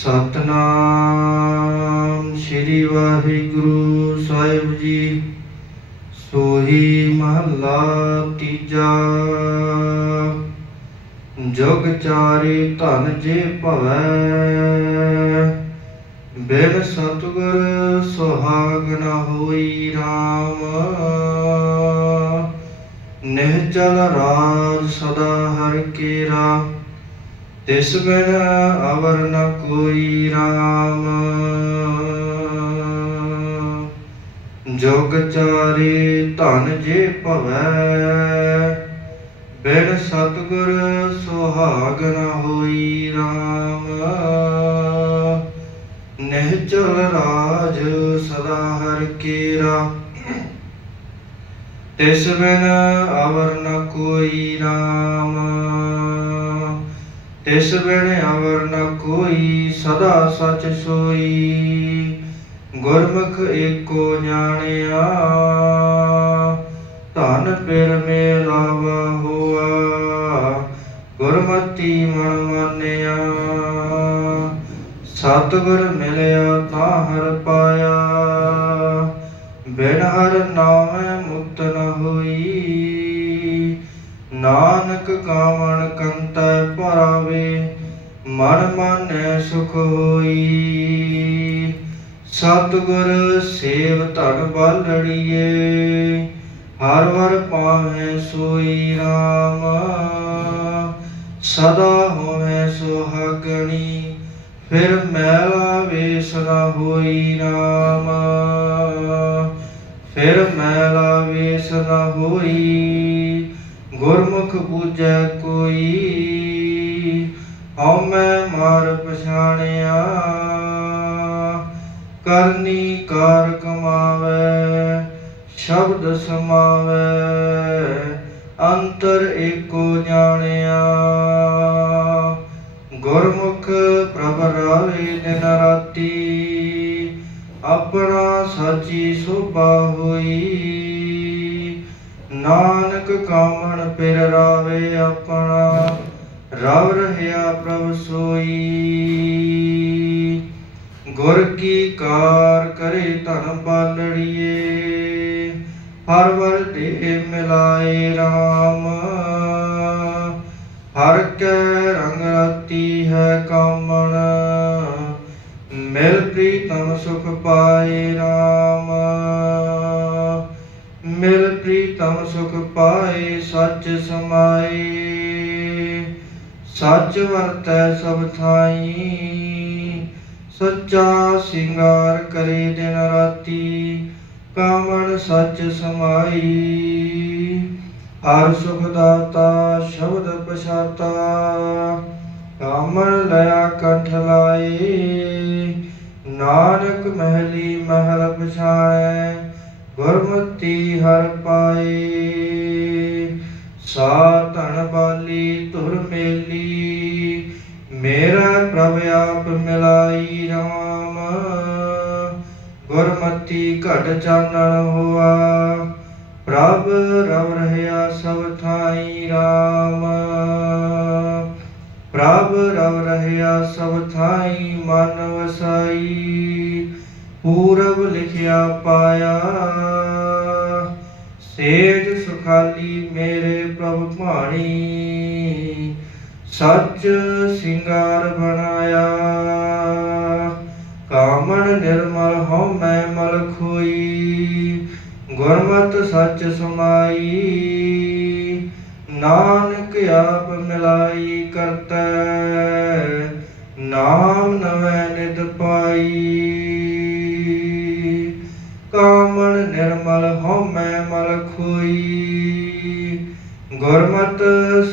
ਸਤਨਾਮ ਸ੍ਰੀ ਵਾਹਿਗੁਰੂ ਸਾਹਿਬ ਜੀ। ਸੋਹੀ ਮਹੱਲਾ ਤੀਜਾ। ਜੁਗ ਚਾਰੇ ਧਨ ਜੇ ਭਵੈ, ਬਿਨ ਸਤਗੁਰ ਸੁਹਾਗ ਨ ਹੋਈ RAM ਨਿਹਚਲ ਰਾਜ ਸਦਾ ਹਰ ਕੇਰਾ। ਤਿਸ ਬਿਨ ਅਵਰ ਨ ਕੋਈ ਰਾਮ। ਜੁਗ ਚਾਰੇ ਧਨ ਜੇ ਭਵੈ, ਬਿਨ ਸਤਗੁਰ ਸੁਹਾਗ ਨ ਹੋਈ ਰਾਮ। ਨਿਹਚਲ ਰਾਜ ਸਦਾ ਹਰ ਕੇਰਾ। ਤਿਸ ਬਿਨ ਅਵਰ ਨ ਕੋਈ ਰਾਮ। ਤਿਸ ਬਿਨ ਅਵਰ ਨ ਕੋਈ, ਸਦਾ ਸਚ ਸੋਈ। ਗੁਰਮੁਖ ਏਕੋ ਜਾਣਿਆ, ਧਨ ਪਿਰ ਮੇਲਾਵਾ ਹੋਆ ਗੁਰਮਤੀ ਮਨ ਮਾਨਿਆ, ਸਤਿਗੁਰ ਮਿਲਿਆ ਤਾਂ ਹਰ ਪਾਇਆ। ਬਿਨ ਹਰ ਨਾਮੈ ਮਨ ਮਾਨੈ ਸੁਖ ਹੋਈ। ਸਤਿਗੁਰ ਸੇਵ ਧਨ ਬਾਲੜੀਏ ਹਰ ਵਰ ਪਾਵੈ ਸੋਈ RAM ਸਦਾ ਹੋਵੇ ਸੁਹਾਗਣੀ, ਫਿਰ ਮੈਲਾ ਵੇਸ ਨ ਹੋਈ RAM ਫਿਰ ਮੈਲਾ ਵੇਸ ਨ ਹੋਈ, ਗੁਰਮੁਖ ਪੂਜੈ ਕੋਈ। ਹਉਮੈ ਮਾਰ ਪਛਾਣਿਆ, ਕਰਨੀ ਕਾਰ ਕਮਾਵੇ, ਸ਼ਬਦ ਸਮਾਵੇ, ਅੰਤਰ ਏਕੋ ਜਾਣਿਆ। ਗੁਰਮੁਖ ਪ੍ਰਭ ਰਾਵੇ ਦਿਨ ਰਾਤੀ, ਆਪਣਾ ਸਾਚੀ ਸੋਭਾ ਹੋਈ। ਨਾਨਕ ਕਾਮਣ ਪਿਰ ਰਾਵੇ ਆਪਣਾ। ਰਵ ਰਹਿਆ ਪ੍ਰਭ ਸੋਈ। ਗੁਰ ਕੀ ਕਾਰ ਕਰੇ ਧਨ ਬਾਲੜੀਏ, ਹਰ ਵਰ ਦੇ ਮਿਲਾਏ RAM ਹਰ ਕੈ ਰੰਗ ਰਤੀ ਹੈ ਕਾਮਣ, ਮਿਲ ਪ੍ਰੀਤਮ ਸੁਖ ਪਾਏ RAM ਮਿਲ ਪ੍ਰੀਤਮ ਸੁਖ ਪਾਏ, ਸੱਚ ਸਮਾਏ। ਸੱਚ ਵਰਤੈ ਸਭ ਥਾਈ, ਸੱਚਾ ਸਿੰਗਾਰ ਕਰੇ ਦਿਨ ਰਾਤੀ, ਕਾਮਣ ਸੱਚ ਸਮਾਈ। ਹਰ ਸੁਖ ਦਾਤਾ ਸ਼ਬਦ ਪਛਾਤਾ, ਕਾਮਣ ਲਿਆ ਕੰਠ ਲਾਏ। ਨਾਨਕ ਮਹਿਲੀ ਮਹਿਲ ਪਛਾਣੈ, ਗੁਰਮਤੀ ਹਰ ਪਾਏ। ਸਾ ਧਨ ਬਾਲੀ ਧੁਰ ਮੇਲੀ ਮੇਰਾ ਪ੍ਰਭ ਆਪ ਮਿਲਾਈ ਰਾਮ ਗੁਰਮਤੀ ਘਟ ਚਾਨਣ ਹੋਆ। ਪ੍ਰਭ ਰਵ ਰਹਿਆ ਸਭ ਥਾਈ ਰਾਮ। ਪ੍ਰਭ ਰਵ ਰਹਿਆ ਸਭ ਥਾਈ ਮਨ ਵਸਾਈ। ਪੂਰਬ ਲਿਖਿਆ ਪਾਇਆ। ਸੇਜ ਸੁਖਾਲੀ ਮੇਰੇ ਪ੍ਰਭ ਭਾਣੀ। ਸੱਚ ਸਿੰਗਾਰ ਬਣਾਇਆ। ਕਾਮਣ ਨਿਰਮਲ ਹਉ ਮੈਂ ਮਲ ਖੋਈ। ਗੁਰਮਤ ਸੱਚ ਸਮਾਈ। ਨਾਨਕ ਆਪ ਮਿਲਾਈ ਕਰਤੈ। ਨਾਮ ਨਵੈ ਨਿਤ ਪਾਈ। ਕਾਮਣ ਨਿਰਮਲ ਹਉ ਮੈਂ ਮਲ ਖੋਈ। ਗੁਰਮਤ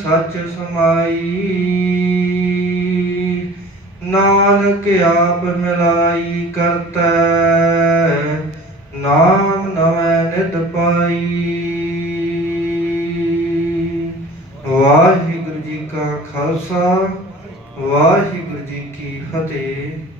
ਸੱਚ ਸਮਾਈ। ਨਾਨਕ ਆਪ ਮਿਲਾਈ ਕਰਤਾ। ਨਾਮ ਨਵੇਂ ਨਿਤ ਪਾਈ। ਵਾਹਿਗੁਰੂ ਜੀ ਕਾ ਖਾਲਸਾ, ਵਾਹਿਗੁਰੂ ਜੀ ਕੀ ਫਤਿਹ।